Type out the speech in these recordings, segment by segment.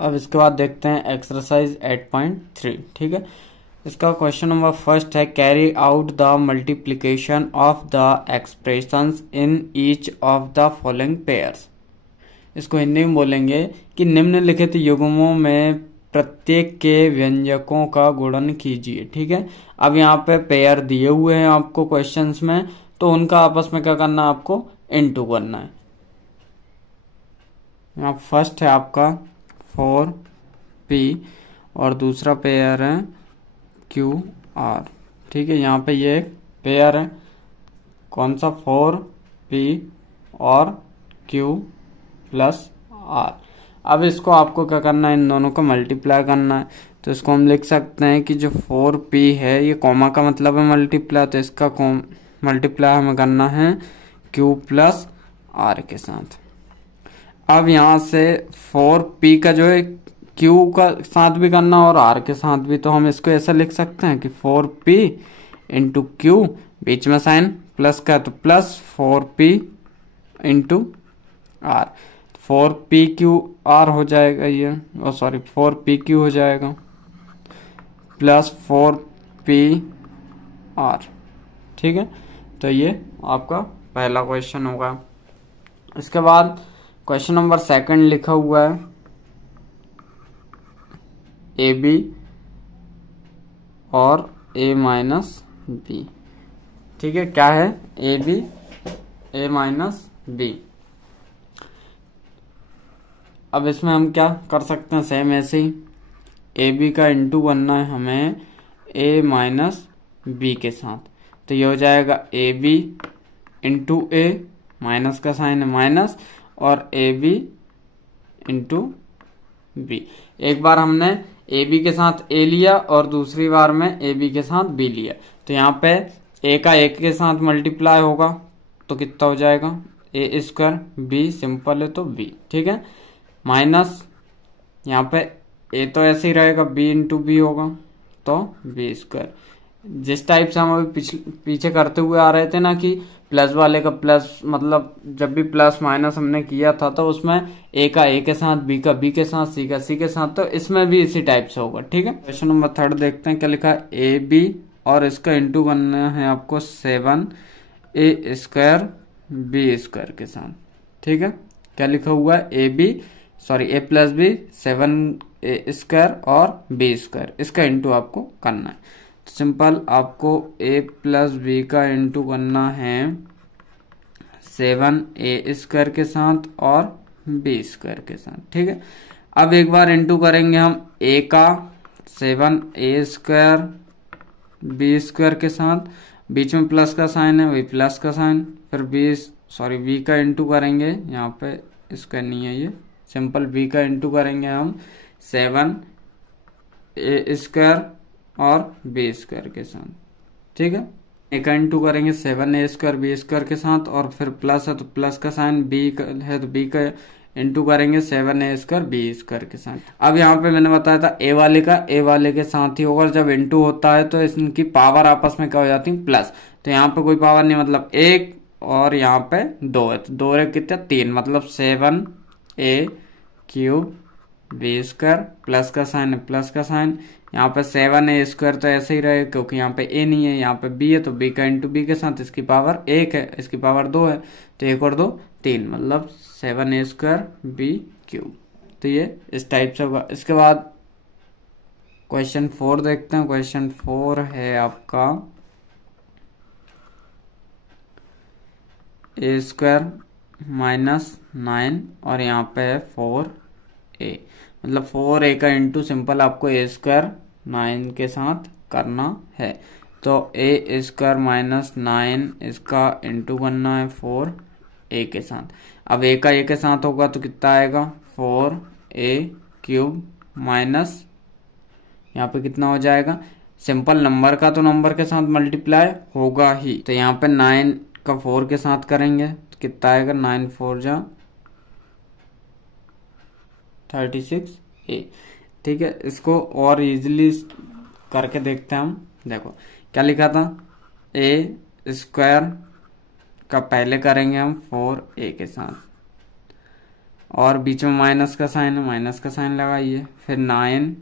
अब इसके बाद देखते हैं एक्सरसाइज 8.3। ठीक है, इसका क्वेश्चन नंबर फर्स्ट है carry out the multiplication of the expressions in each of the following pairs. इसको हिंदी में बोलेंगे कि निम्नलिखित युग्मों में प्रत्येक के व्यंजकों का गुणन कीजिए। ठीक है, अब यहाँ पे पेयर दिए हुए हैं आपको क्वेश्चंस में, तो उनका आपस में क्या करना है, आपको इनटू करना है। यहाँ फर्स्ट है आपका 4p और दूसरा पेयर है QR। ठीक है, यहाँ पे ये एक पेयर है, कौन सा, 4p और q प्लस r। अब इसको आपको क्या करना है, इन दोनों को मल्टीप्लाई करना है। तो इसको हम लिख सकते हैं कि जो 4p है, ये कॉमा का मतलब है मल्टीप्लाई, तो इसका मल्टीप्लाई हमें करना है q प्लस r के साथ। अब यहाँ से 4p का जो है q का साथ भी करना और r के साथ भी, तो हम इसको ऐसा लिख सकते हैं कि 4p इंटू q, बीच में साइन प्लस का, तो plus 4p into r, 4pqr हो जाएगा ये, और सॉरी 4pq हो जाएगा प्लस 4pr। ठीक है, तो ये आपका पहला क्वेश्चन होगा। इसके बाद क्वेश्चन नंबर सेकंड लिखा हुआ है AB और A माइनस बी। ठीक है, क्या है, AB A माइनस बी। अब इसमें हम क्या कर सकते हैं, सेम ऐसे ही AB का इंटू बनना है हमें A माइनस बी के साथ, तो ये हो जाएगा AB इंटू A, माइनस का साइन है माइनस, और AB इंटू बी। एक बार हमने AB के साथ A लिया और दूसरी बार में AB के साथ B लिया, तो यहाँ पे A का A के साथ मल्टीप्लाई होगा तो कितना हो जाएगा, A स्क्वायर, B सिंपल है तो B। ठीक है, माइनस यहाँ पे A तो ऐसे ही रहेगा, B इंटू बी होगा तो B स्क्वायर। जिस टाइप से हम अभी पीछे करते हुए आ रहे थे ना कि प्लस वाले का प्लस, मतलब जब भी प्लस माइनस हमने किया था तो उसमें A का A के साथ, B का B के साथ, C का C के साथ, तो इसमें भी इसी टाइप से होगा। ठीक है, क्वेश्चन नंबर थर्ड देखते हैं क्या लिखा है, AB और इसका इंटू करना है आपको 7A स्क्वायर B स्क्वायर के साथ। ठीक है, क्या लिखा हुआ है, A plus B 7A square और B स्क्वायर, इसका इंटू आपको करना है। तो सिंपल आपको A प्लस B का इंटू करना है 7A स्क्वायर के साथ और B स्क्वायर के साथ। ठीक है, अब एक बार इंटू करेंगे हम A का 7A स्क्वायर B स्क्वायर के साथ, बीच में प्लस का साइन है, वही प्लस का साइन, फिर B का इंटू करेंगे, यहाँ पे स्क्वायर नहीं है ये, सिंपल B का इंटू करेंगे हम 7A स्क्वायर और B स्क्वायर के साथ। ठीक है, A का इंटू करेंगे 7A स्क्वायर B स्क्वायर के साथ, और फिर प्लस है तो प्लस का साइन, B है तो B का इंटू करेंगे 7A स्क्वायर B स्क्वायर के साथ। अब यहाँ पे मैंने बताया था A वाले का A वाले के साथ ही होगा, जब इंटू होता है तो इनकी पावर आपस में क्या हो जाती है, प्लस। तो यहाँ पे कोई पावर नहीं, मतलब 1 और यहाँ पे 2 है, तो 2 कितने, 3, मतलब 7A cube B square, plus का साइन है प्लस का साइन, यहाँ पे 7A स्क्वायर तो ऐसे ही रहे क्योंकि यहाँ पे A नहीं है, यहाँ पे B है, तो B का इंटू B के साथ, इसकी पावर 1 है, इसकी पावर 2 है, तो 1 और 2 3, मतलब 7A स्क्वायर B क्यूब। तो ये इस टाइप से होगा। इसके बाद क्वेश्चन 4 देखते हैं। क्वेश्चन 4 है आपका A स्क्वायर माइनस 9 और यहाँ पे है 4A, मतलब 4A का इंटू सिंपल आपको A स्क्वायर 9 के साथ करना है, तो A स्क्वायर माइनस 9 इसका इंटू करना है 4A के साथ। अब A का A के साथ होगा तो कितना आएगा, 4A क्यूब माइनस, यहाँ पे कितना हो जाएगा, सिंपल नंबर का तो नंबर के साथ मल्टीप्लाई होगा ही, तो यहाँ पे 9 का 4 के साथ करेंगे तो कितना आएगा, 9 4 जा 36A। ठीक है, इसको और इजीली करके देखते हैं हम। देखो क्या लिखा था, A स्क्वायर का पहले करेंगे हम 4A के साथ, और बीच में माइनस का साइन है, माइनस का साइन लगाइए, फिर 9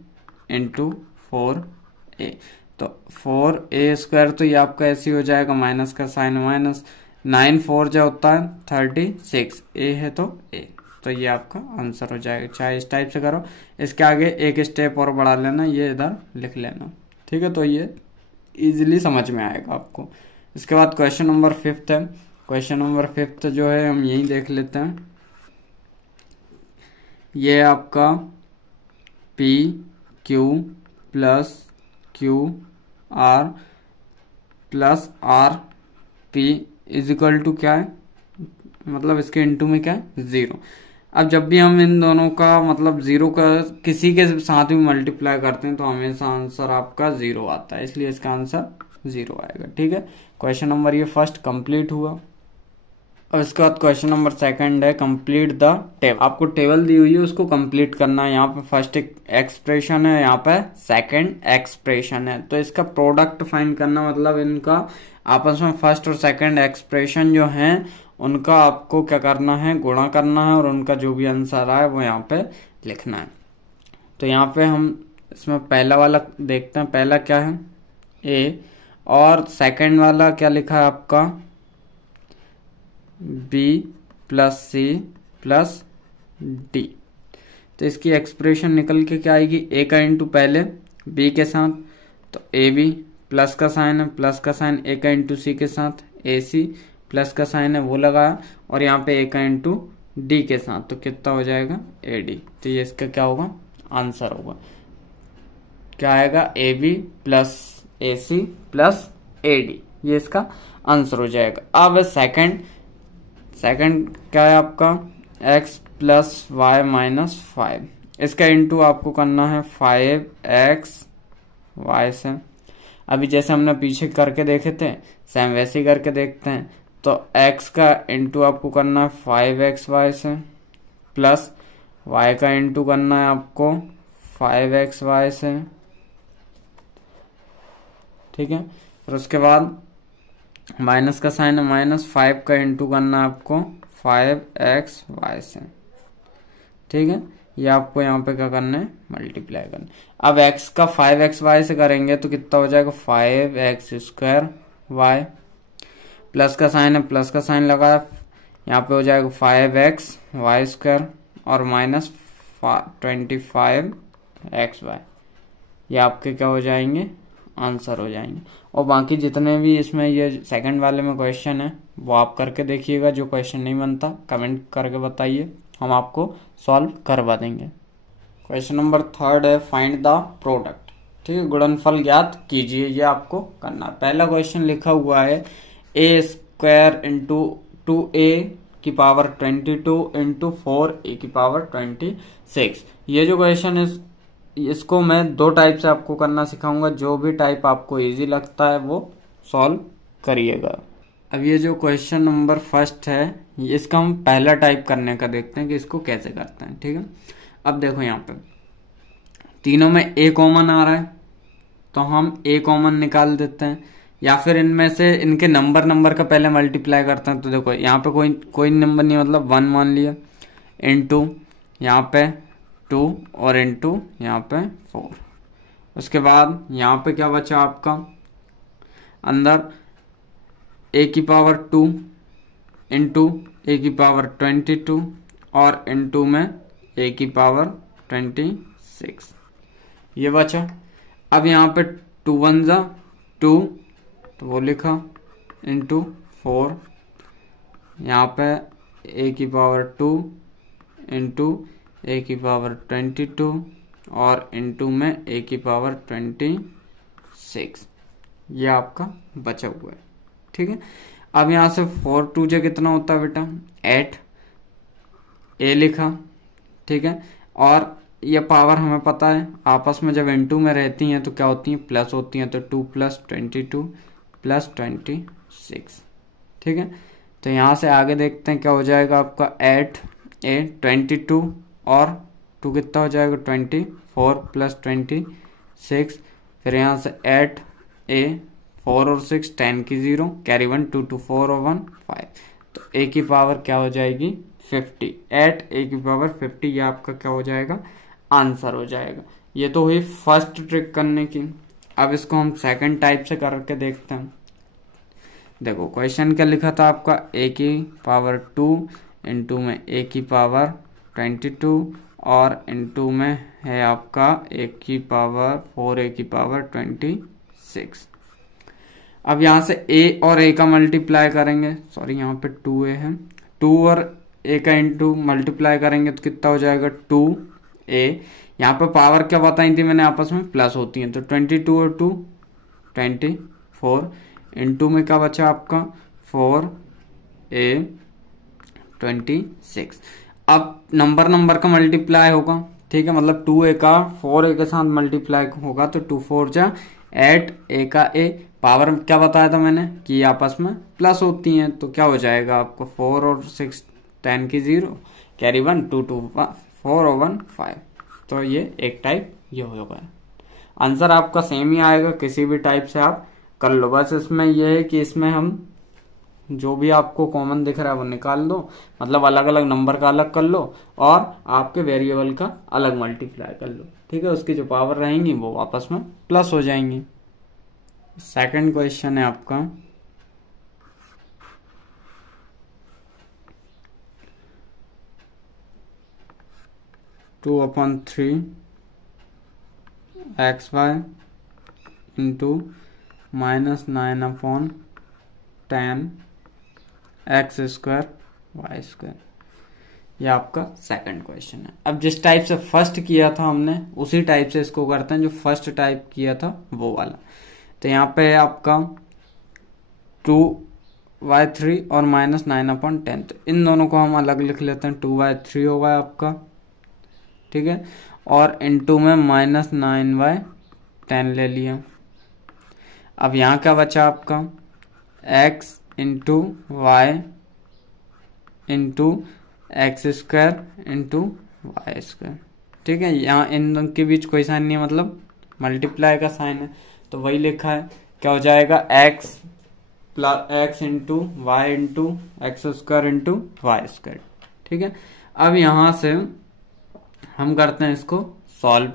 इंटू 4a, तो 4a² तो ये आपका ऐसे हो जाएगा, माइनस का साइन माइनस, 9 4 जो होता है 36, a है तो a, तो ये आपका आंसर हो जाएगा। चाहे इस टाइप से करो, इसके आगे एक स्टेप और बढ़ा लेना, ये इधर लिख लेना, ठीक है। तो ये इजीली समझ में आएगा आपको। इसके बाद क्वेश्चन नंबर 5 है। क्वेश्चन नंबर 5 जो है हम यही देख लेते हैं। ये आपका P Q plus Q R plus R P is equal to क्या है, मतलब इसके इनटू में क्या है, 0। अब जब भी हम इन दोनों का मतलब 0 का किसी के साथ भी मल्टीप्लाई करते हैं तो हमेशा आंसर आपका 0 आता है, इसलिए इसका आंसर 0 आएगा, ठीक है। क्वेश्चन नंबर ये फर्स्ट कंप्लीट हुआ। अब इसके बाद क्वेश्चन नंबर 2 है, कंप्लीट द टेबल। आपको टेबल दी हुई है, उसको कंप्लीट करना है। यहाँ पे फर्स्ट एक एक्सप्रेशन है, यहाँ पे सेकंड एक्सप्रेशन है, तो इसका प्रोडक्ट फाइंड करना, मतलब इनका आपस में फर्स्ट और सेकंड एक्सप्रेशन जो हैं उनका आपको क्या करना है, गुणा करना है, और उनका जो भी आंसर आए वो यहाँ पे लिखना है। तो यहाँ पे हम इसमें पहला वाला देखते हैं, पहला क्या है ए, और सेकंड वाला क्या लिखा है आपका b plus C plus D. तो इसकी एक्सप्रेशन निकल के क्या आएगी, a का इंटू पहले b के साथ, तो ए बी प्लस का साइन है, प्लस का साइन a का इंटू सी के साथ, ए सी प्लस का साइन है वो लगाया, और यहाँ पे a का इंटू डी के साथ, तो कितना हो जाएगा ए डी। तो ये इसका क्या होगा, आंसर होगा, क्या आएगा A B plus A C plus A D, ये इसका आंसर हो जाएगा। अब सेकंड क्या है आपका x प्लस वाई माइनस 5, इसका इंटू आपको करना है 5x y से। अभी जैसे हमने पीछे करके देखे थे सेम वैसे ही करके देखते हैं। तो x का इंटू आपको करना है 5xy से, प्लस y का इंटू करना है आपको 5xy से, ठीक है। फिर उसके बाद माइनस का साइन है, माइनस 5 का इंटू करना है आपको 5xy से, ठीक है। ये आपको यहाँ पे क्या करना है, मल्टीप्लाई करना है। अब x का 5xy से करेंगे तो कितना हो जाएगा 5x² y, प्लस का साइन है, प्लस का साइन लगा, यहाँ पे हो जाएगा 5xy² और माइनस 25xy, ये आपके क्या हो जाएंगे, आंसर हो जाएंगे। और बाकी जितने भी इसमें ये सेकंड वाले में क्वेश्चन है वो आप करके देखिएगा, जो क्वेश्चन नहीं बनता कमेंट करके बताइए, हम आपको सॉल्व करवा देंगे। क्वेश्चन नंबर 3 है, फाइंड द प्रोडक्ट, ठीक है, गुणनफल ज्ञात कीजिए, ये आपको करना। पहला क्वेश्चन लिखा हुआ है a² इंटू 2a की पावर 22 इंटू 4a की पावर 26। ये जो क्वेश्चन है इसको मैं 2 टाइप से आपको करना सिखाऊंगा, जो भी टाइप आपको इजी लगता है वो सॉल्व करिएगा। अब ये जो क्वेश्चन नंबर 1 है इसका हम पहला टाइप करने का देखते हैं कि इसको कैसे करते हैं, ठीक है। अब देखो यहाँ पे तीनों में a कॉमन आ रहा है तो हम a कॉमन निकाल देते हैं, या फिर इनमें से इनके नंबर का पहले मल्टीप्लाई करते हैं। तो देखो यहाँ पे कोई नंबर नहीं, मतलब 1 मान लिया, इनटू यहाँ पे 2 और इनटू यहाँ पे 4। उसके बाद यहाँ पे क्या बचा आपका, अंदर a की पावर 2 इंटू a की पावर 22 और इनटू में a की पावर 26, ये बचा। अब यहाँ पे 2 1 जा 2, तो वो लिखा, इंटू 4, यहाँ पे a की पावर 2 इंटू a की पावर 22 और इनटू में a की पावर 26, ये आपका बचा हुआ है, ठीक है। अब यहाँ से 4 2 जे कितना होता है बेटा 8, a लिखा, ठीक है। और ये पावर हमें पता है आपस में जब इनटू में रहती हैं तो क्या होती हैं, प्लस होती हैं, तो 2 + 22 + 26, ठीक है। तो यहाँ से आगे देखते हैं क्या हो जाएगा आपका 8a 22 और 2 कितना हो जाएगा 24 + 26, फिर यहाँ से 8a 4 और 6 10 की 0 कैरी 1 2 2 4 और 1 5, तो a की पावर क्या हो जाएगी 50 एट ए की पावर 50, ये आपका क्या हो जाएगा, आंसर हो जाएगा। ये तो हुई फर्स्ट ट्रिक करने की। अब इसको हम सेकंड टाइप से करके देखते हैं। देखो क्वेश्चन क्या लिखा था आपका, ए की पावर 2 इंटू में ए की पावर 22 और इंटू में है आपका ए की पावर 4 ए की पावर 26। अब यहाँ से a और a का मल्टीप्लाई करेंगे, सॉरी यहाँ पे 2a है, 2 और a का इंटू मल्टीप्लाई करेंगे तो कितना हो जाएगा 2a। यहाँ पे पावर क्या बताई थी मैंने, आपस में प्लस होती हैं, तो 22 और 2 24 इंटू में क्या बचा आपका 4a 26। अब नंबर का मल्टीप्लाई होगा, ठीक है, मतलब 2a का 4a के साथ मल्टीप्लाई होगा तो 2 4 जा 8, a का a, पावर क्या बताया था मैंने कि ये आपस में प्लस होती हैं, तो क्या हो जाएगा आपको 4 और 6 10 की 0 कैरी 1 2 2 4 और 1 5। तो ये एक टाइप ये होगा। आंसर आपका सेम ही आएगा, किसी भी टाइप से आप कर लो, बस इसमें यह है कि इसमें हम जो भी आपको कॉमन दिख रहा है वो निकाल दो, मतलब अलग अलग नंबर का अलग कर लो और आपके वेरिएबल का अलग मल्टीप्लाई कर लो, ठीक है, उसकी जो पावर रहेंगी वो आपस में प्लस हो जाएंगी। सेकंड क्वेश्चन है आपका, two upon 3 X Y into -9 upon 10 X square Y square, ये आपका सेकंड क्वेश्चन है। अब जिस टाइप से फर्स्ट किया था हमने उसी टाइप से इसको करते हैं, जो फर्स्ट टाइप किया था वो वाला। तो यहाँ पे है आपका 2y3 और -9 अपॉन 10, तो इन दोनों को हम अलग लिख लेते हैं, 2y3 होगा आपका, ठीक है, और इंटू में -9/10 ले लिया। अब यहाँ क्या बचा आपका x into Y into X square into Y square, ठीक है, यहाँ इन दोनों के बीच कोई साइन नहीं है, मतलब मल्टीप्लाई का साइन है, तो वही लिखा है, क्या हो जाएगा x plus X into Y into X square into Y square, ठीक है। अब यहां से हम करते हैं इसको सॉल्व,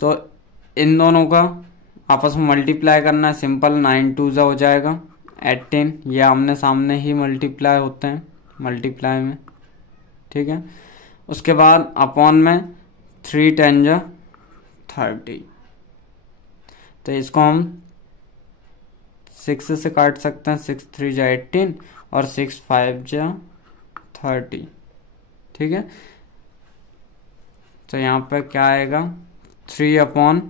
तो इन दोनों का आपस में मल्टीप्लाई करना है, सिंपल 9 2 हो जाएगा 18, ये आमने सामने ही मल्टीप्लाई होते हैं मल्टीप्लाई में, ठीक है। उसके बाद अपॉन में 3 10 जा 30, तो इसको हम 6 से काट सकते हैं, 6 3 जा 18 और 6 5 जा 30, ठीक है। तो यहाँ पे क्या आएगा 3/5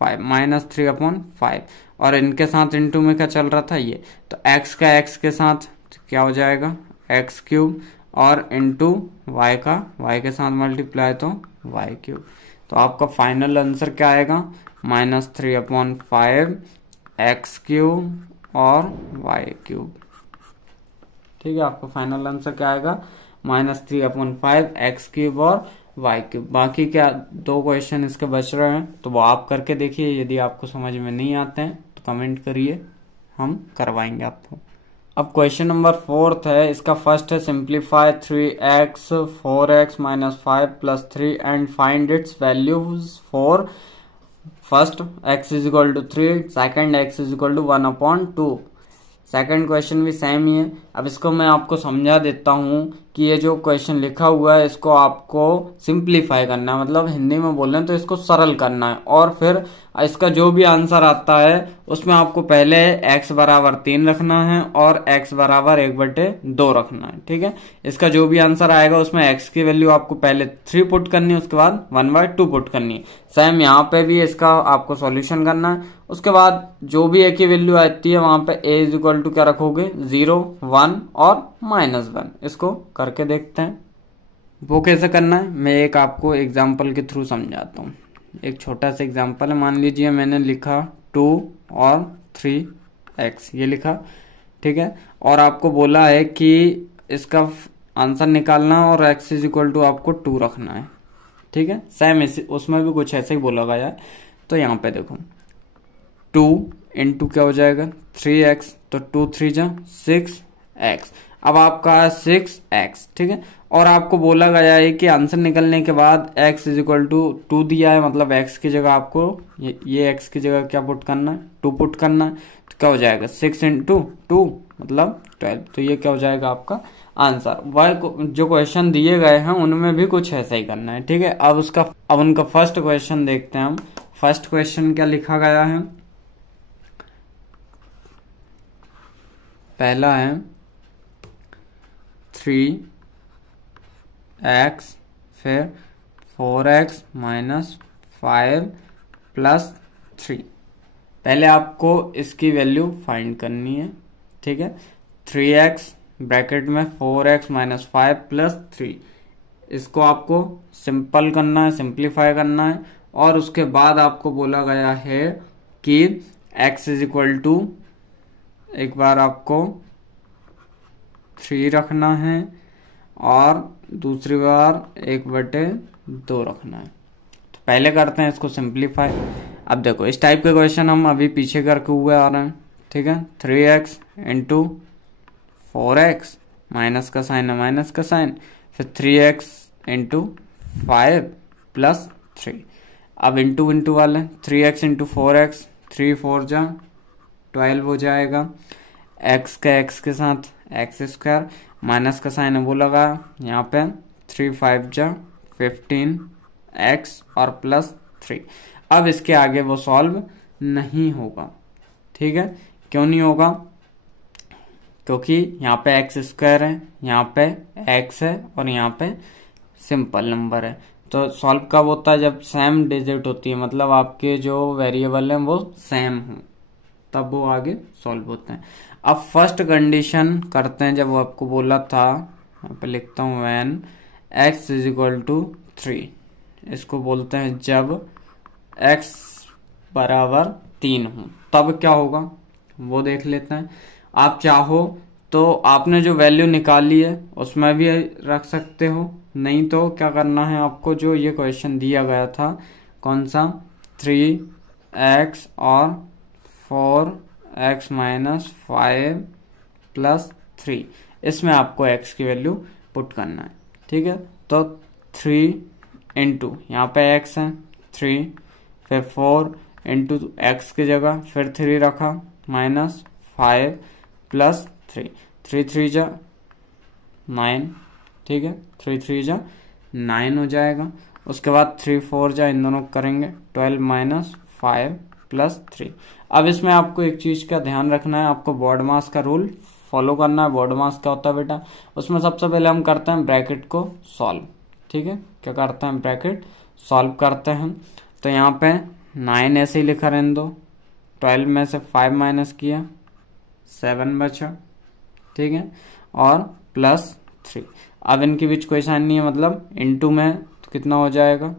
-3/5, और इनके साथ इनटू में क्या चल रहा था ये, तो x का x के साथ क्या हो जाएगा x³ और इंटू y का y के साथ मल्टीप्लाई तो y³, तो आपका फाइनल आंसर क्या आएगा -3/5 x³ और y³, ठीक है। आपका फाइनल आंसर क्या आएगा -3/5 x³ और y³। बाकी क्या 2 क्वेश्चन इसके बच रहे हैं, तो वो आप करके देखिए, यदि आपको समझ में नहीं आते हैं तो कमेंट करिए, हम करवाएंगे आपको। अब क्वेश्चन नंबर 4 है, इसका फर्स्ट है simplify 3x 4x -5 + 3 and find its values for first x = 3, second x = 1/2। Second question भी सेम ही है। अब इसको मैं आपको समझा देता हूं कि ये जो क्वेश्चन लिखा हुआ है इसको आपको सिंप्लीफाई करना है, मतलब हिंदी में बोल रहे हैं तो इसको सरल करना है, और फिर इसका जो भी आंसर आता है उसमें आपको पहले x = 3 रखना है और x = 1/2 रखना है, ठीक है। इसका जो भी आंसर आएगा उसमें x की वैल्यू आपको पहले 3 पुट करनी है, उसके बाद 1/2 पुट करनी है। सेम यहाँ पे भी इसका आपको सॉल्यूशन करना है, उसके बाद जो भी a की वैल्यू आती है वहां पे a = क्या रखोगे 0 1 और -1। इसको करके देखते हैं वो कैसे करना है, मैं एक आपको एग्जांपल के थ्रू समझाता हूँ। एक छोटा सा एग्जांपल है, मान लीजिए मैंने लिखा 2 और 3x ये लिखा, ठीक है, और आपको बोला है कि इसका आंसर निकालना और x = आपको 2 रखना है, ठीक है। सेम उसमें भी कुछ ऐसे ही बोला गया है। तो यहाँ पे देखो 2 इंटू क्या हो जाएगा 3x, तो 2 3 जा 6x। अब आपका 6x, ठीक है। और आपको बोला गया है कि आंसर निकलने के बाद x इज इक्वल टू 2 दिया है, मतलब x की जगह आपको ये x की जगह क्या पुट करना है, 2 पुट करना है। तो क्या हो जाएगा 6 इंटू 2 मतलब 12। तो ये क्या हो जाएगा आपका आंसर। वह जो क्वेश्चन दिए गए हैं उनमें भी कुछ ऐसा ही करना है, ठीक है। अब उनका फर्स्ट क्वेश्चन देखते हैं हम। फर्स्ट क्वेश्चन क्या लिखा गया है, पहला है 3x फिर 4x माइनस 5 प्लस 3। पहले आपको इसकी वैल्यू फाइंड करनी है, ठीक है। 3x ब्रैकेट में 4x माइनस 5 प्लस 3, इसको आपको सिंपल करना है, सिंप्लीफाई करना है। और उसके बाद आपको बोला गया है कि x इज इक्वल टू, एक बार आपको 3 रखना है और दूसरी बार 1/2 रखना है। तो पहले करते हैं इसको सिंप्लीफाई। अब देखो इस टाइप के क्वेश्चन हम अभी पीछे करके हुए आ रहे हैं, ठीक है। 3x इंटू 4x, माइनस का साइन है माइनस का साइन, फिर 3x इंटू 5 प्लस 3। अब इंटू इंटू वाले 3x इंटू 4x, 3 4 जा 12 हो जाएगा। x का x के साथ एक्स स्क्वायर, माइनस का साइन है वो लगा यहाँ पे, 3 5 जा 15x और प्लस 3। अब इसके आगे वो सॉल्व नहीं होगा, ठीक है। क्यों नहीं होगा, क्योंकि यहाँ पे एक्स स्क्वायर है, यहाँ पे x है और यहाँ पे सिंपल नंबर है। तो सॉल्व कब होता है, जब सेम डिजिट होती है, मतलब आपके जो वेरिएबल हैं वो सेम हो, तब वो आगे सॉल्व होते हैं। अब फर्स्ट कंडीशन करते हैं, जब वो आपको बोला था, यहाँ पे लिखता हूँ when x is equal to 3, इसको बोलते हैं जब x बराबर 3 हो, तब क्या होगा वो देख लेते हैं। आप चाहो तो आपने जो वैल्यू निकाली है उसमें भी रख सकते हो, नहीं तो क्या करना है आपको, जो ये क्वेश्चन दिया गया था कौन सा 3x और 4x माइनस 5 प्लस 3, इसमें आपको x की वैल्यू पुट करना है, ठीक है। तो 3 इंटू यहाँ पे x है 3, फिर 4 इंटू एक्स की जगह फिर 3 रखा माइनस 5 प्लस 3, 3 3 जा 9, ठीक है। 3 3 जा 9 हो जाएगा। उसके बाद 3 4 जा इन दोनों करेंगे 12 माइनस 5 प्लस 3। अब इसमें आपको एक चीज का ध्यान रखना है, आपको बॉड मास का रूल फॉलो करना है। बॉड मास क्या होता है बेटा, उसमें सबसे पहले हम करते हैं ब्रैकेट को सॉल्व, ठीक है। क्या करते हैं, ब्रैकेट सॉल्व करते हैं। तो यहाँ पे 9 ऐसे ही लिखा रहने दो, 12 में से 5 माइनस किया 7 बचा, ठीक है, और प्लस 3। अब इनके बीच कोई साइन नहीं है, मतलब इनटू में तो कितना हो जाएगा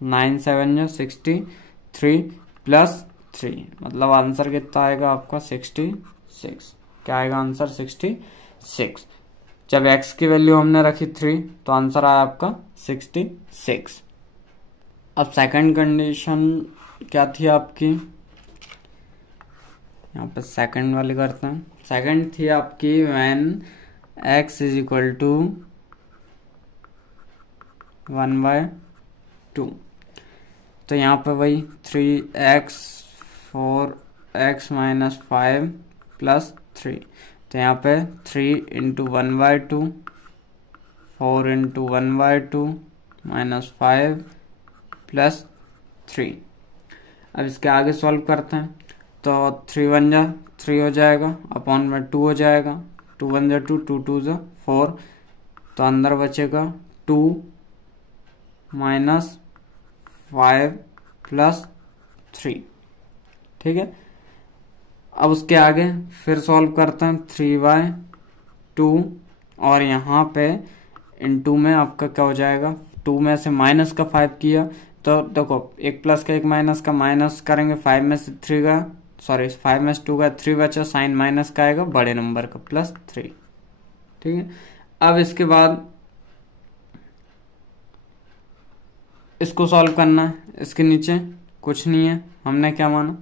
9 7 जा 63 प्लस 3, मतलब आंसर कितना आएगा आपका 66। क्या आएगा आंसर 66। जब x की वैल्यू हमने रखी 3 तो आंसर आया आपका 66। अब सेकंड कंडीशन क्या थी आपकी, यहाँ पे सेकंड वाली करते हैं। सेकंड थी आपकी when x is equal to 1/2। तो यहाँ पे वही 3x 4x माइनस 5 प्लस 3, तो यहाँ पे 3 इंटू 1/2, 4 इंटू 1/2 माइनस 5 प्लस 3। अब इसके आगे सॉल्व करते हैं। तो 3 1 जा 3 हो जाएगा, अपॉन में 2 हो जाएगा, 2 1 जा 2, 2 2 जा 4, तो अंदर बचेगा 2 माइनस 5 प्लस 3, ठीक है। अब उसके आगे फिर सॉल्व करते हैं 3/2, और यहाँ पे इनटू में आपका क्या हो जाएगा, 2 में से माइनस का 5 किया तो देखो एक प्लस का एक माइनस का माइनस करेंगे, 5 में से 3 का, सॉरी 5 में से 2 का 3 बचा, साइन माइनस का आएगा बड़े नंबर का प्लस 3, ठीक है। अब इसके बाद इसको सॉल्व करना है। इसके नीचे कुछ नहीं है, हमने क्या माना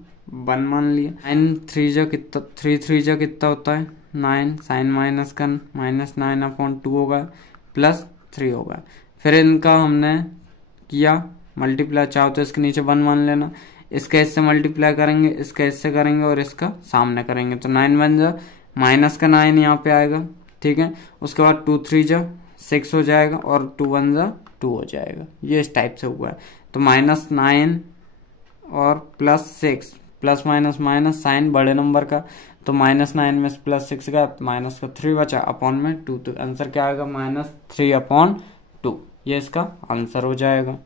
1 मान लिया। 3 3 जा कितना होता है 9 साइन माइनस का -9/2 होगा प्लस 3 होगा। फिर इनका हमने किया मल्टीप्लाई, चाहो तो इसके नीचे 1 मान लेना, इसका इससे मल्टीप्लाई करेंगे, इसका इससे करेंगे और इसका सामने करेंगे, तो 9 बन जा माइनस का 9 यहाँ पे आएगा, ठीक है। उसके बाद 2 3 जा 6 हो जाएगा और 2 1 जा 2 हो जाएगा। ये इस टाइप से हुआ है। तो -9 और +6, प्लस माइनस माइनस, साइन बड़े नंबर का, तो -9 में +6 का माइनस का 3 बचा, अपॉन में 2, तो आंसर क्या आएगा -3/2। ये इसका आंसर हो जाएगा,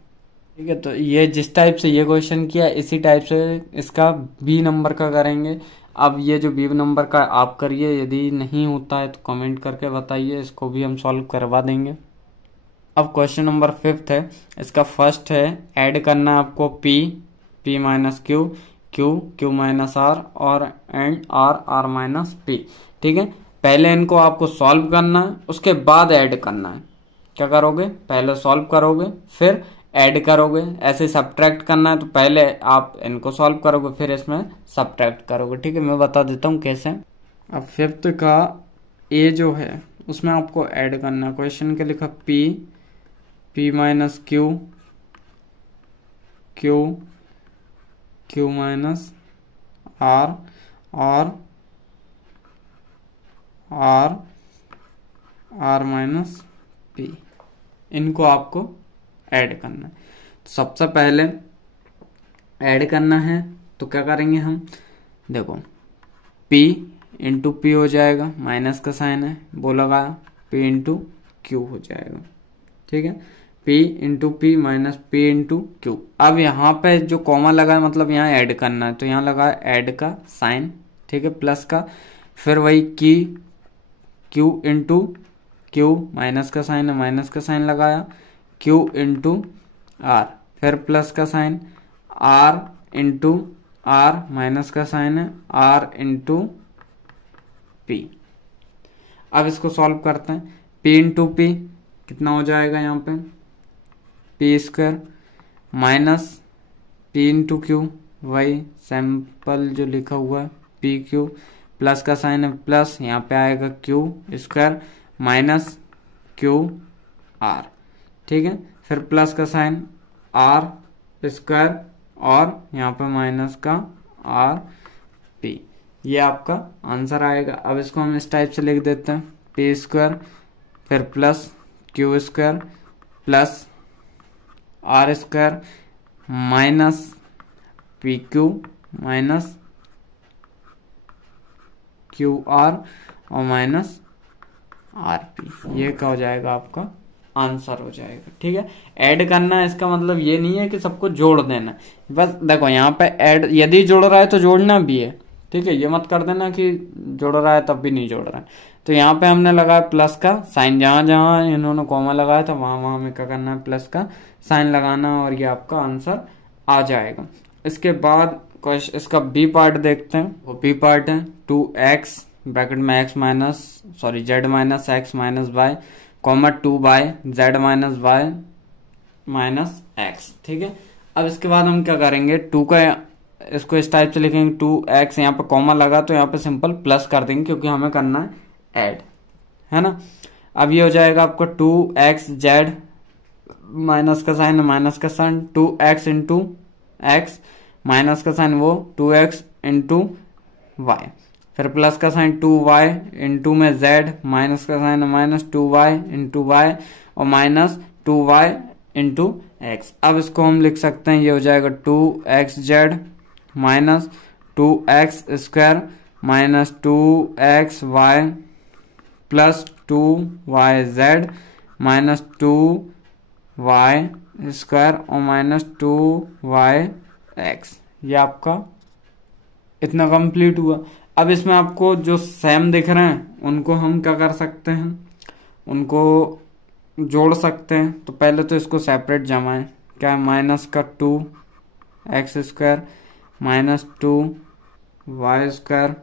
ठीक है। तो ये जिस टाइप से ये क्वेश्चन किया, इसी टाइप से इसका बी नंबर का करेंगे। अब ये जो बी नंबर का आप करिए, यदि नहीं होता है तो कमेंट करके बताइए, इसको भी हम सॉल्व करवा देंगे। अब क्वेश्चन नंबर 5 है, इसका फर्स्ट है ऐड करना है आपको p minus Q, Q minus R और एंड आर माइनस पी, ठीक है। पहले इनको आपको सॉल्व करना है, उसके बाद ऐड करना है। क्या करोगे, पहले सॉल्व करोगे फिर ऐड करोगे, ऐसे सब्ट्रैक्ट करना है, तो पहले आप इनको सॉल्व करोगे फिर इसमें सब्ट्रैक्ट करोगे, ठीक है। मैं बता देता हूँ कैसे। अब 5th का ए जो है उसमें आपको ऐड करना है। क्वेश्चन के लिखा p minus Q, Q minus R और आर माइनस पी, इनको आपको ऐड करना है। तो सबसे पहले ऐड करना है तो क्या करेंगे हम, देखो p इंटू पी हो जाएगा, माइनस का साइन है वो लगाया, p इंटू क्यू हो जाएगा, ठीक है। p into P minus p into Q. अब यहाँ पे जो कॉमा लगा है मतलब यहाँ ऐड करना है, तो यहाँ लगा ऐड का साइन, ठीक है, प्लस का, फिर वही क्यू इंटू क्यू, माइनस का साइन है माइनस का साइन लगाया, क्यू इंटू आर, फिर प्लस का sign, R into R, minus का साइन है आर इंटू पी। अब इसको सॉल्व करते हैं। p इंटू पी कितना हो जाएगा, यहाँ पे P square minus p into Q, वही सैंपल जो लिखा हुआ है पी क्यू, प्लस का साइन है प्लस, यहाँ पे आएगा Q square minus Q are, ठीक है। फिर प्लस का साइन आर स्क्वायर और यहाँ पे माइनस का आर पी, ये आपका आंसर आएगा। अब इसको हम इस टाइप से लिख देते हैं, पी स्क्वायर फिर plus Q square plus R square minus P Q minus Q R और माइनस आर पी, ये क्या हो जाएगा आपका आंसर हो जाएगा, ठीक है। ऐड करना है, इसका मतलब ये नहीं है कि सबको जोड़ देना, बस देखो यहाँ पे ऐड यदि जोड़ रहा है तो जोड़ना भी है, ठीक है। ये मत कर देना कि जोड़ रहा है तब भी नहीं जोड़ रहा है। तो यहाँ पे हमने लगाया प्लस का साइन, जहां जहां इन्होंने कॉमा लगाया था वहां वहां हमें क्या करना है, प्लस का साइन लगाना, और ये आपका आंसर आ जाएगा। इसके बाद इसका बी पार्ट देखते हैं। वो बी पार्ट है 2x ब्रैकेट में x minus z minus x minus Y comma 2y z minus y minus x, ठीक है। अब इसके बाद हम क्या करेंगे, 2 का इसको इस टाइप से लिखेंगे 2x, यहाँ पे कॉमा लगा तो यहाँ पे सिंपल प्लस कर देंगे क्योंकि हमें करना है ऐड, है ना। अब ये हो जाएगा आपका 2xz माइनस का साइन माइनस का sign 2x into X minus का साइन वो 2x इंटू वाई, फिर प्लस का साइन 2y इंटू में z माइनस का sign minus 2y into Y और माइनस 2y इंटू एक्स। अब इसको हम लिख सकते हैं, ये हो जाएगा 2xz minus 2x square minus 2xy plus 2yz minus 2y square और माइनस 2yx। ये आपका इतना कंप्लीट हुआ। अब इसमें आपको जो सेम दिख रहे हैं उनको हम क्या कर सकते हैं, उनको जोड़ सकते हैं। तो पहले तो इसको सेपरेट जमाएं, क्या है माइनस का 2x square minus 2y square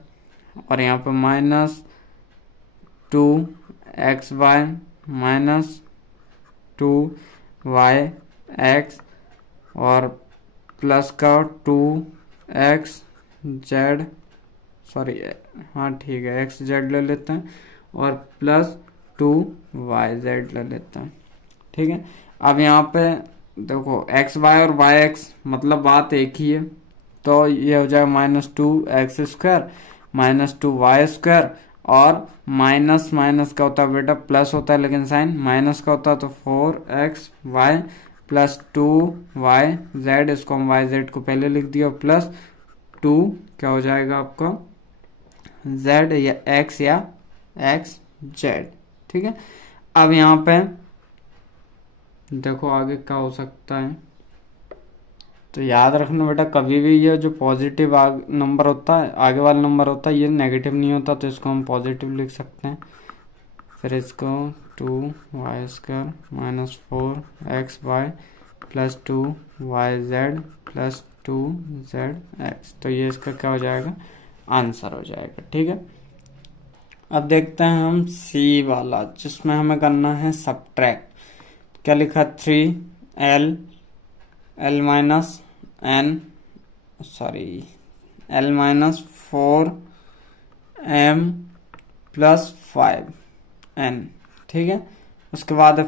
और यहाँ पे माइनस 2xy माइनस 2yx और प्लस का 2xz सॉरी, हाँ ठीक है, एक्स जेड ले लेते हैं और प्लस 2y z ले लेते हैं। ठीक है, अब यहाँ पे देखो एक्स वाई और वाई एक्स मतलब बात एक ही है, तो ये हो जाएगा -2x² -2y² और माइनस माइनस का होता है बेटा प्लस होता है, लेकिन साइन माइनस का होता है, तो 4xy प्लस 2yz, इसको हम yz को पहले लिख दिया, प्लस 2 क्या हो जाएगा आपका z या x या xz। ठीक है, अब यहाँ पे देखो आगे क्या हो सकता है, तो याद रखना बेटा कभी भी ये जो पॉजिटिव नंबर होता है, आगे वाला नंबर होता है, ये नेगेटिव नहीं होता, तो इसको हम पॉजिटिव लिख सकते हैं। फिर इसको 2y² -4xy plus 2yz plus 2zx, तो ये इसका क्या हो जाएगा, आंसर हो जाएगा। ठीक है, अब देखते हैं हम सी वाला, जिसमें हमें करना है सब्ट्रैक्ट। क्या लिखा, 3l l minus n sorry l minus 4m plus 5n। ठीक है, उसके बाद है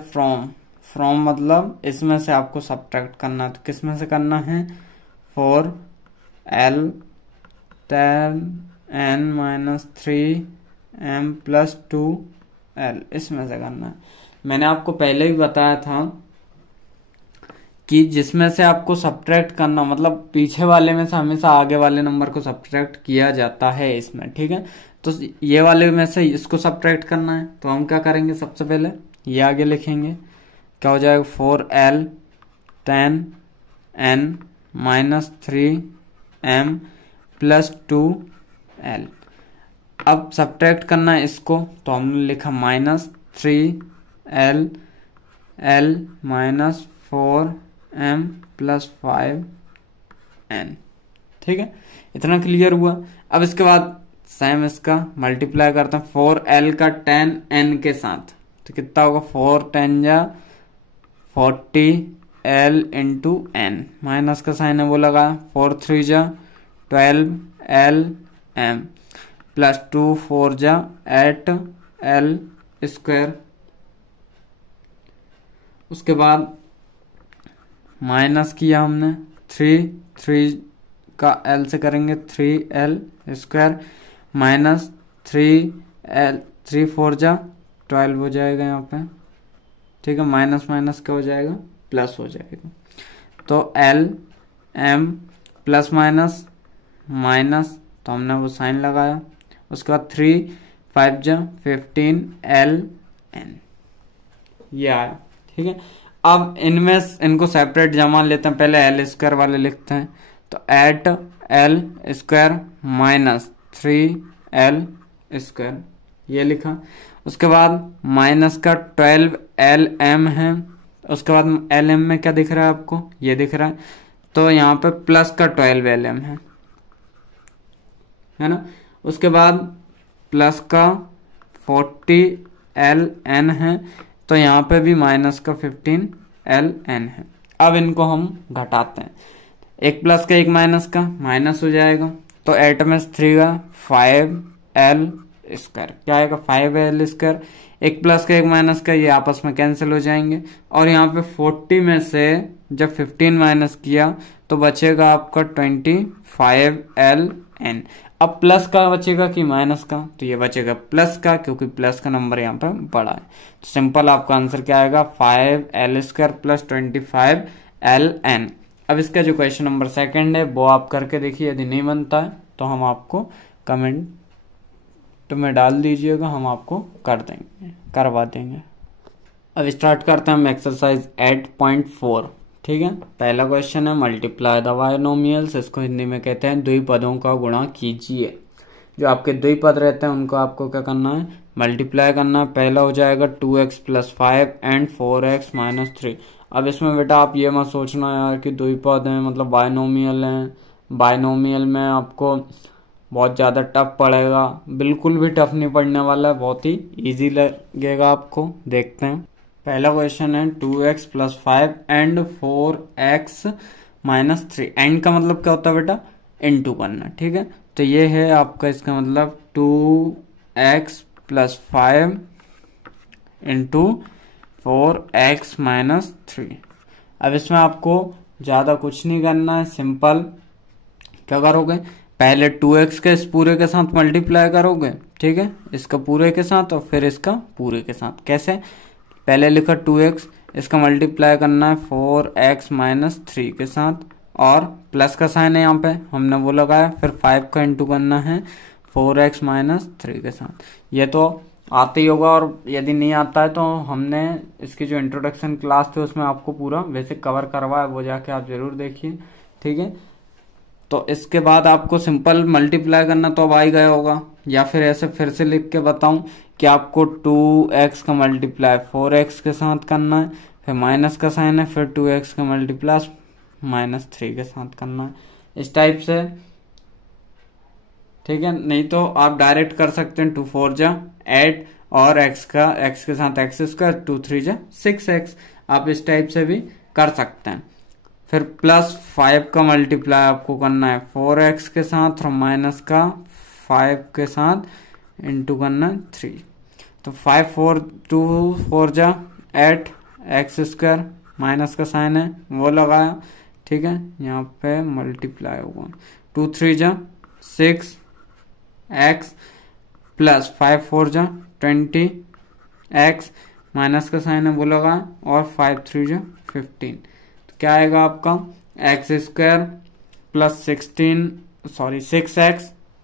फ्रॉम मतलब इसमें से आपको सब्ट्रैक्ट करना है, तो किस में से करना है, 4l 10n minus 3m plus 2l, इसमें से करना है। मैंने आपको पहले भी बताया था कि जिसमें से आपको सब्ट्रैक्ट करना मतलब पीछे वाले में से हमेशा आगे वाले नंबर को सब्ट्रैक्ट किया जाता है इसमें। ठीक है, तो ये वाले में से इसको सब्ट्रैक्ट करना है, तो हम क्या करेंगे, सबसे पहले ये आगे लिखेंगे, क्या हो जाएगा 4l 10n minus 3m plus 2l। अब सब्ट्रैक्ट करना है इसको, तो हमने लिखा -3l l minus 4m plus 5n। ठीक है, इतना क्लियर हुआ। अब इसके बाद सेम इसका मल्टीप्लाई करते हैं 4l का 10n के साथ, तो कितना होगा, 4 10 जा 40l इंटू n, माइनस का साइन है वो लगा, 4 3 जा 12lm प्लस 2 4 जा 8l²। उसके बाद माइनस किया हमने 3 का l से करेंगे 3l² माइनस 3 4 जा 12 हो जाएगा यहाँ पे। ठीक है, माइनस माइनस क्या हो जाएगा, प्लस हो जाएगा, तो l m plus minus minus, तो हमने वो साइन लगाया। उसके बाद 3 5 जा 15l n, ये आया। ठीक है, अब इनमें इनको सेपरेट जमा लेते हैं, पहले l² वाले लिखते हैं, तो 8l² माइनस 3l² ये लिखा। उसके बाद माइनस का 12lm है, उसके बाद lm में क्या दिख रहा है आपको, ये दिख रहा है, तो यहाँ पे प्लस का 12lm है ना। उसके बाद प्लस का 40ln है, तो यहाँ पे भी माइनस का 15ln है। अब इनको हम घटाते हैं, एक प्लस का एक माइनस का माइनस हो जाएगा, तो 8 में 3 का 5l² क्या आएगा, 5l²। एक प्लस का एक माइनस का ये आपस में कैंसिल हो जाएंगे, और यहाँ पे 40 में से जब 15 माइनस किया तो बचेगा आपका 25ln। अब प्लस का बचेगा कि माइनस का, तो ये बचेगा प्लस का, क्योंकि प्लस का नंबर यहाँ पे बड़ा है। तो सिंपल आपका आंसर क्या आएगा, 5l² प्लस 25ln। अब इसका जो क्वेश्चन नंबर 2 है वो आप करके देखिए, यदि नहीं बनता है तो हम आपको कमेंट में डाल दीजिएगा, हम आपको करवा देंगे। अब स्टार्ट करते हैं हम एक्सरसाइज 8.4। ठीक है, पहला क्वेश्चन है मल्टीप्लाई द बायनोमियल्स, इसको हिंदी में कहते हैं द्विपदों का गुणा कीजिए। जो आपके द्विपद रहते हैं उनको आपको क्या करना है, मल्टीप्लाई करना है। पहला हो जाएगा 2x + 5 एंड 4x - 3। अब इसमें बेटा आप ये मत सोचना यार कि द्विपद हैं मतलब बायनोमियल हैं, बायनोमियल में आपको बहुत ज़्यादा टफ पड़ेगा। बिल्कुल भी टफ नहीं पड़ने वाला है, बहुत ही इजी लगेगा आपको। देखते हैं, पहला क्वेश्चन है 2x + 5 एंड 4x - 3। एंड का मतलब क्या होता है बेटा, इंटू करना। ठीक है, तो ये है आपका इसका मतलब 2x + 5 इंटू 4x - 3। अब इसमें आपको ज़्यादा कुछ नहीं करना है, सिंपल क्या करोगे, पहले 2x के इस पूरे के साथ मल्टीप्लाई करोगे, ठीक है, इसका पूरे के साथ और फिर इसका पूरे के साथ। कैसे, पहले लिखा 2x, इसका मल्टीप्लाई करना है 4x - 3 के साथ और प्लस का साइन है यहाँ पे हमने वो लगाया, फिर 5 का इंटू करना है 4x - 3 के साथ। ये तो आते ही होगा, और यदि नहीं आता है तो हमने इसकी जो इंट्रोडक्शन क्लास थी उसमें आपको पूरा बेसिक कवर करवाया, वो जाके आप जरूर देखिए। ठीक है, तो इसके बाद आपको सिंपल मल्टीप्लाई करना तो अब आ ही गया होगा, या फिर ऐसे फिर से लिख के बताऊं कि आपको 2x का मल्टीप्लाई 4x के साथ करना है, फिर माइनस का साइन है, फिर 2x का मल्टीप्लाई -3 के साथ करना है, इस टाइप से। ठीक है, नहीं तो आप डायरेक्ट कर सकते हैं 2 4 जा 8 और x के साथ x², 2 3 जा 6x, आप इस टाइप से भी कर सकते हैं। फिर +5 का मल्टीप्लाई आपको करना है 4x के साथ और माइनस का 5 के साथ इंटू करना है 3। तो 5 4 2 4 जा 8 x², माइनस का साइन है वो लगाया। ठीक है, यहाँ पे मल्टीप्लाई होगा 2 3 जा 6 x प्लस 5 4 जा 20 x, माइनस का साइन है वो लगाया, और 5 3 जा 15। क्या आएगा आपका x² + 6x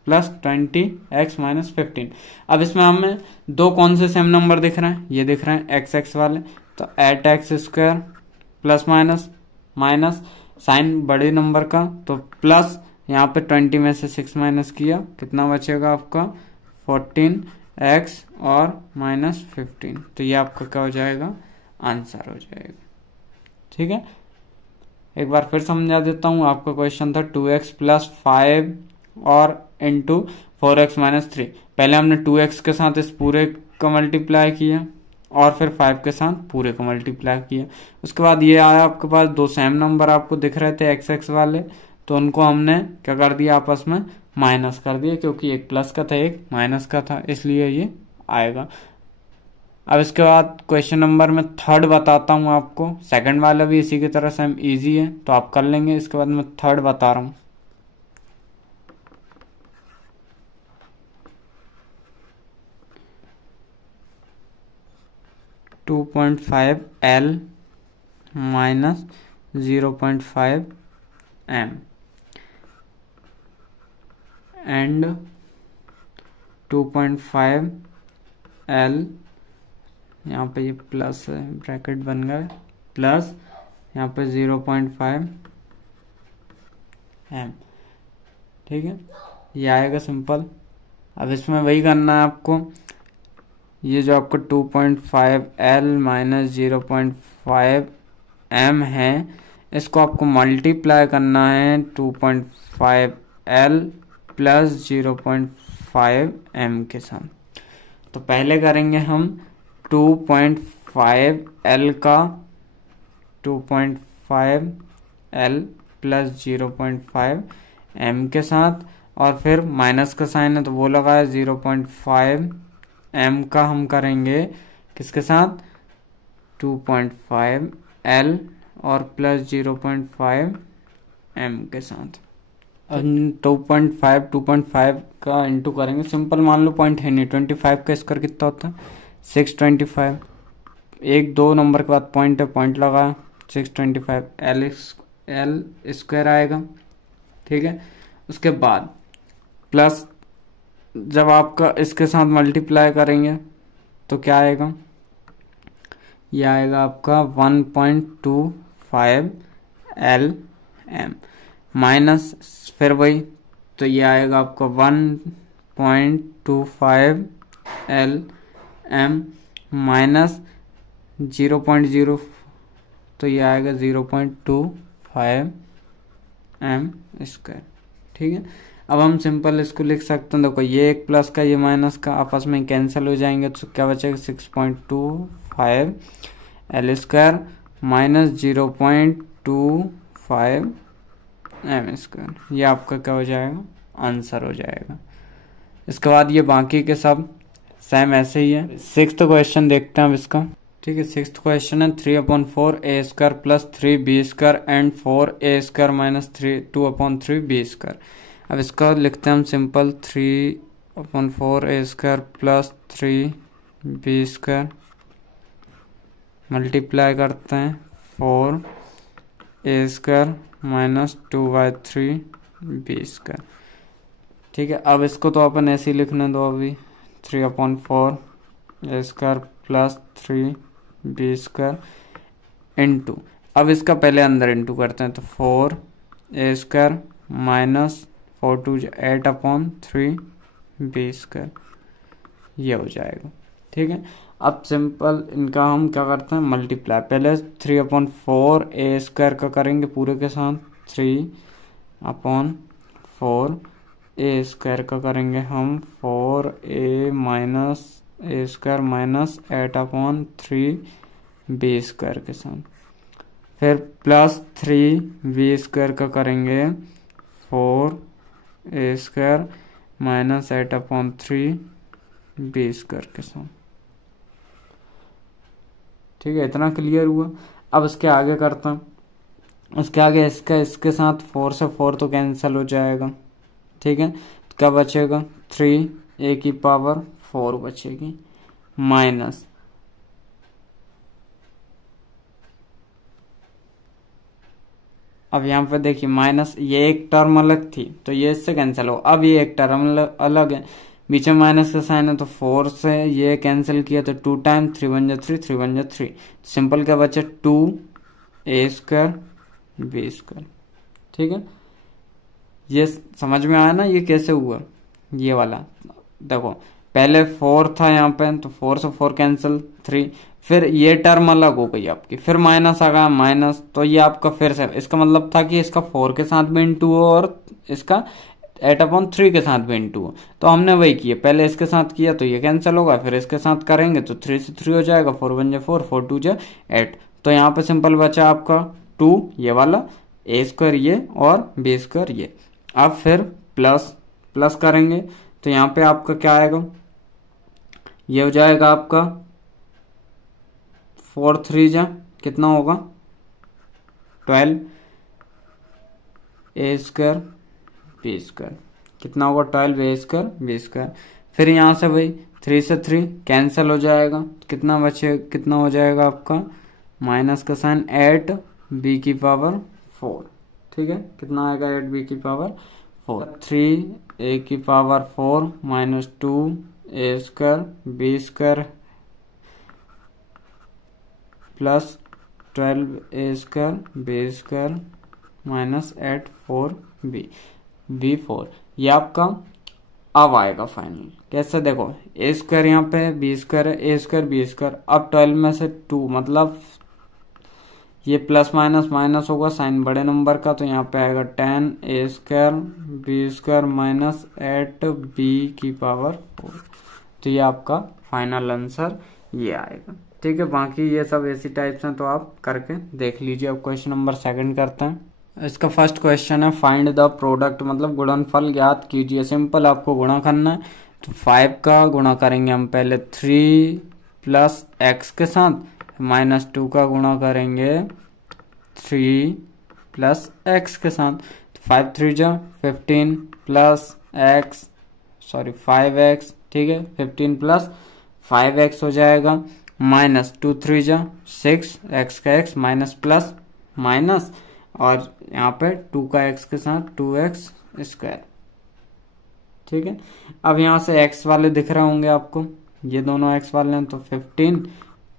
+ 20x - 15। अब इसमें हमें दो कौन से सेम नंबर दिख रहे हैं, ये दिख रहे हैं x वाले, तो 8x² प्लस माइनस साइन बड़े नंबर का, तो प्लस यहाँ पे 20 में से 6 माइनस किया, कितना बचेगा आपका 14x और -15। तो ये आपका क्या हो जाएगा, आंसर हो जाएगा। ठीक है, एक बार फिर समझा देता हूँ। आपका क्वेश्चन था 2x + 5 और इंटू 4x - 3। पहले हमने 2x के साथ इस पूरे का मल्टीप्लाई किया और फिर 5 के साथ पूरे का मल्टीप्लाई किया। उसके बाद ये आया आपके पास दो सेम नंबर आपको दिख रहे थे x वाले, तो उनको हमने क्या कर दिया, आपस में माइनस कर दिया, क्योंकि एक प्लस का था एक माइनस का था, इसलिए ये आएगा। अब इसके बाद क्वेश्चन नंबर में 3rd बताता हूँ आपको। सेकंड वाला भी इसी की तरह सेम इजी है, तो आप कर लेंगे। इसके बाद मैं 3rd बता रहा हूँ। -2.5L - 0.5 M and 2.5L, यहाँ पे ये प्लस है, ब्रैकेट बन गया, प्लस यहाँ पे 0.5 M। ठीक है, ये आएगा सिंपल। अब इसमें वही करना है आपको, ये जो आपको 2.5L - 0.5 M है, इसको आपको मल्टीप्लाई करना है 2.5L + 0.5 M के साथ। तो पहले करेंगे हम 2.5L का 2.5L + 0.5 M के साथ, और फिर माइनस का साइन है तो वो लगाया 0.5 M का हम करेंगे किसके साथ, 2.5L और प्लस 0.5 M के साथ। 2.5 का इंटू करेंगे, सिंपल मान लो पॉइंट है नहीं, 25 का स्क्वायर कितना होता है 625, एक दो नंबर के बाद पॉइंट है, पॉइंट लगा 625 L स्क्वायर आएगा। ठीक है, उसके बाद प्लस जब आपका इसके साथ मल्टीप्लाई करेंगे तो क्या आएगा, ये आएगा आपका 1.25 LM माइनस फिर वही, तो ये आएगा आपका 1.25 LM माइनस 0.0, तो ये आएगा 0.25 M स्क्वायर। ठीक है, अब हम सिंपल इसको लिख सकते हैं, देखो ये एक प्लस का ये माइनस का आपस में कैंसिल हो जाएंगे, तो क्या बचेगा 6.25 L square minus 0.25 M square. ये आपका क्या हो जाएगा, आंसर हो जाएगा। इसके बाद ये बाकी के सब सेम ऐसे ही है। सिक्स्थ क्वेश्चन देखते हैं अब इसका। ठीक है, सिक्स्थ क्वेश्चन है 3/4 A square plus 3b square and 4a square minus 2/3 b square. अब इसका लिखते हैं हम simple, 3/4 A square plus 3b square multiply करते हैं 4a square minus 2/3 b square. ठीक है, अब इसको तो अपन ऐसे ही लिखने दो अभी, 3/4 A square plus 3b square into, अब इसका पहले अंदर इंटू करते हैं तो 4a square minus 4 2 8/3 b square, ये हो जाएगा। ठीक है, अब सिंपल इनका हम क्या करते हैं, मल्टीप्लाई। पहले 3/4 ए स्क्वायर का करेंगे पूरे के साथ, 3/4 ए स्क्वायर का करेंगे हम 4a माइनस ए स्क्वायर माइनस 8/3 बी स्क्वायर के साथ। फिर प्लस 3b स्क्वायर का करेंगे 4a square minus 8/3 B square के साथ। ठीक है, इतना क्लियर हुआ। अब इसके आगे करता हूँ, इसके आगे इसका इसके साथ 4 से 4 तो कैंसिल हो जाएगा। ठीक है, तो क्या बचेगा, 3a⁴ बचेगी माइनस, अब यहाँ पे देखिए माइनस, ये एक टर्म अलग थी तो ये इससे कैंसिल हो, अब ये एक टर्म अलग है, बीच में माइनस का साइन है तो 4 से ये कैंसिल किया तो 2 टाइम 3 1 जा 3 3 1 जा 3, सिंपल क्या बचे 2a स्क्वायर b स्क्वायर। ठीक है, ये समझ में आया ना ये कैसे हुआ, ये वाला देखो पहले 4 था यहाँ पे तो 4 से 4 कैंसिल 3, फिर ये टर्म अलग हो गई आपकी, फिर माइनस आ गया माइनस, तो ये आपका फिर से, इसका मतलब था कि इसका 4 के साथ भी इंटू हो और इसका 8/3 के साथ भी इंटू हो, तो हमने वही किया, पहले इसके साथ किया तो ये कैंसिल होगा, फिर इसके साथ करेंगे तो 3 से 3 हो जाएगा, 4 1 जा 4 4 2 जा 8, तो यहाँ पे सिंपल बचा आपका 2 ये वाला, a स्क्वायर ये और b स्क्वायर ये। अब फिर प्लस प्लस करेंगे तो यहाँ पे आपका क्या आएगा, ये हो जाएगा आपका 4 3 जा कितना होगा 12 a स्क्वायर b स्क्वायर, कितना होगा 12 a स्क्वायर b स्क्वायर। फिर यहाँ से भाई 3 से 3 कैंसिल हो जाएगा, कितना बचे, कितना हो जाएगा आपका माइनस का साइन 8b⁴। ठीक है, कितना आएगा 8b⁴, 3a⁴ minus 2a square b square plus 12a square b square minus 8 4b b4, ये आपका अब आएगा फाइनल। कैसे देखो a स्क्वायर यहाँ पे b स्क्वायर है, a स्क्वायर b स्क्वायर, अब 12 में से 2 मतलब ये प्लस माइनस माइनस होगा साइन बड़े नंबर का, तो यहाँ पे आएगा 10a square b square minus 8b⁴, तो ये आपका फाइनल आंसर ये आएगा। ठीक है, बाकी ये सब ऐसी टाइप्स हैं तो आप करके देख लीजिए। अब क्वेश्चन नंबर 2 करते हैं। इसका फर्स्ट क्वेश्चन है फाइंड द प्रोडक्ट, मतलब गुणनफल ज्ञात कीजिए। सिंपल आपको गुणा करना है, तो 5 का गुणा करेंगे हम पहले 3 प्लस x के साथ, माइनस 2 का गुणा करेंगे 3 प्लस x के साथ, तो 5 3 जा 15 प्लस x 5x। ठीक है, 15 प्लस 5x हो जाएगा, माइनस 2 3 जा 6 x का x माइनस प्लस माइनस, और यहाँ पे 2 का x के साथ 2x स्क्वायर। ठीक है, अब यहाँ से x वाले दिख रहे होंगे आपको, ये दोनों x वाले हैं, तो 15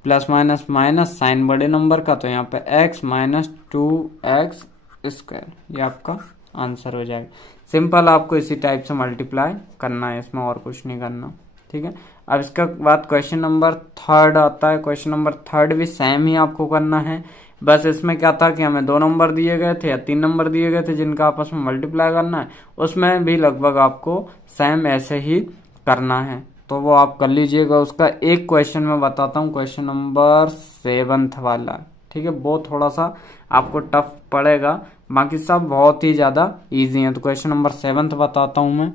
प्लस माइनस माइनस साइन बड़े नंबर का, तो यहाँ पे x माइनस 2x स्क्वायर, ये आपका आंसर हो जाएगा। सिंपल आपको इसी टाइप से मल्टीप्लाई करना है, इसमें और कुछ नहीं करना। ठीक है, अब इसका बाद क्वेश्चन नंबर 3 आता है। क्वेश्चन नंबर 3 भी सेम ही आपको करना है, बस इसमें क्या था कि हमें 2 नंबर दिए गए थे या 3 नंबर दिए गए थे जिनका आपस में मल्टीप्लाई करना है, उसमें भी लगभग आपको सेम ऐसे ही करना है, तो वो आप कर लीजिएगा। उसका एक क्वेश्चन मैं बताता हूँ, क्वेश्चन नंबर 7 वाला। ठीक है, वो थोड़ा सा आपको टफ पड़ेगा, बाकी सब बहुत ही ज्यादा इजी है। तो क्वेश्चन नंबर 7 बताता हूं मैं।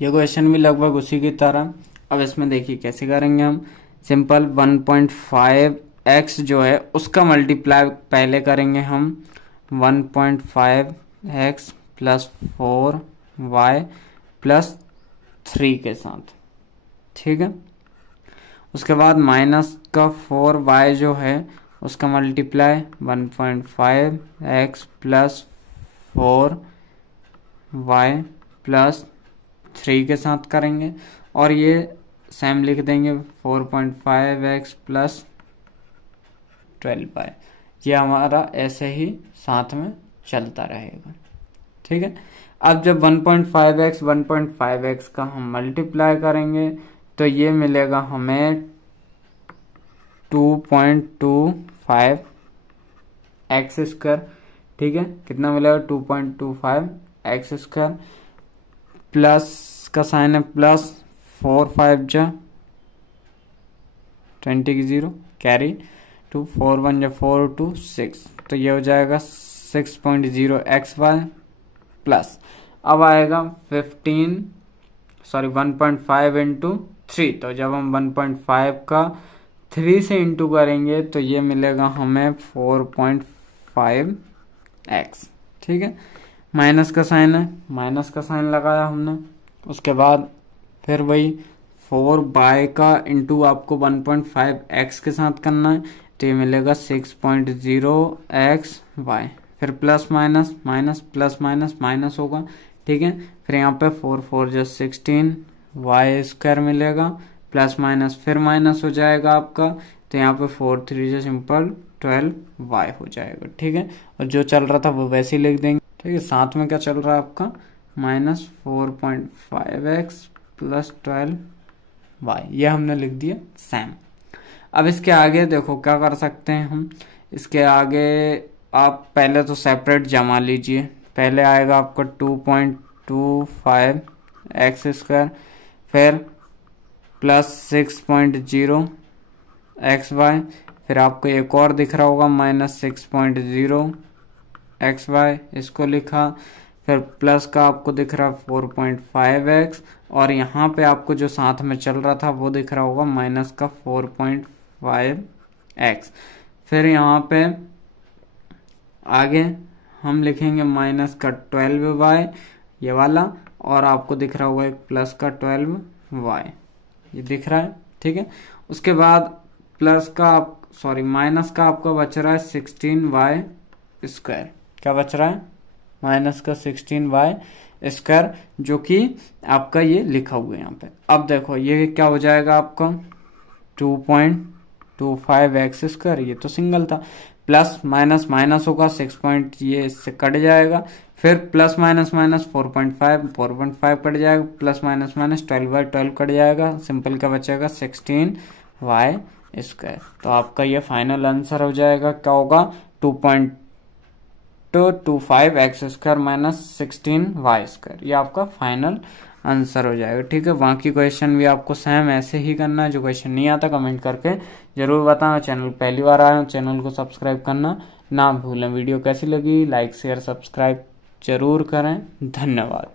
ये क्वेश्चन भी लगभग उसी की तरह। अब इसमें देखिए कैसे करेंगे हम। सिंपल 1.5x जो है उसका मल्टीप्लाई पहले करेंगे हम 1.5x प्लस 4y प्लस 3 के साथ, ठीक है। उसके बाद माइनस का 4y जो है उसका multiply 1.5x plus 4y plus 3 के साथ करेंगे, और ये सेम लिख देंगे 4.5x प्लस 12y। ये हमारा ऐसे ही साथ में चलता रहेगा, ठीक है। अब जब 1.5x का हम मल्टीप्लाई करेंगे तो ये मिलेगा हमें 2.25x स्क्वायर, ठीक है। कितना मिलेगा 2.25x स्क्वायर, प्लस का साइन है प्लस 4 5 जा 20 की 0 कैरी 2 4 1 जा 4 2 6, तो ये हो जाएगा 6.0xy प्लस अब आएगा 1.5 इंटू 3। तो जब हम 1.5 का 3 से इंटू करेंगे तो ये मिलेगा हमें 4.5x, ठीक है। माइनस का साइन है, माइनस का साइन लगाया हमने। उसके बाद फिर वही 4y का इंटू आपको 1.5x के साथ करना है, तो ये मिलेगा 6.0xy। फिर plus minus minus plus minus minus होगा, ठीक है। फिर यहाँ पे 4 4 जो 16 y स्क्वायर मिलेगा, प्लस माइनस फिर माइनस हो जाएगा आपका, तो यहाँ पे 4 3 जो सिंपल 12y हो जाएगा, ठीक है। और जो चल रहा था वो वैसे ही लिख देंगे, ठीक है। साथ में क्या चल रहा है आपका माइनस 4.5x प्लस 12y, ये हमने लिख दिया सेम। अब इसके आगे देखो क्या कर सकते हैं हम। इसके आगे आप पहले तो सेपरेट जमा लीजिए। पहले आएगा आपका 2.25x स्क्वायर, फिर प्लस 6.0xy, फिर आपको एक और दिख रहा होगा माइनस 6.0xy, इसको लिखा। फिर प्लस का आपको दिख रहा है 4.5x, और यहाँ पे आपको जो साथ में चल रहा था वो दिख रहा होगा माइनस का 4.5x। फिर यहाँ पे आगे हम लिखेंगे माइनस का 12y ये वाला, और आपको दिख रहा होगा एक प्लस का 12y, ये दिख रहा है, ठीक है। उसके बाद प्लस का माइनस का आपका बच रहा है 16y स्क्वायर। क्या बच रहा है माइनस का 16y स्क्वायर, जो कि आपका ये लिखा हुआ है यहाँ पे। अब देखो ये क्या हो जाएगा आपका 2.25x स्क्वायर, ये तो सिंगल था, प्लस माइनस माइनस होगा 6 पॉइंट, ये इससे कट जाएगा। फिर प्लस माइनस माइनस 4.5 कट जाएगा, प्लस माइनस माइनस 12 कट जाएगा, सिंपल का बचेगा 16y स्क्वायर। तो आपका ये फाइनल आंसर हो जाएगा, क्या होगा 2.25x square minus 16y square, ये आपका फाइनल आंसर हो जाएगा, ठीक है। बाकी क्वेश्चन भी आपको सेम ऐसे ही करना है। जो क्वेश्चन नहीं आता कमेंट करके जरूर बताना। चैनल पहली बार आए हो चैनल को सब्सक्राइब करना ना भूलें। वीडियो कैसी लगी लाइक शेयर सब्सक्राइब जरूर करें। धन्यवाद।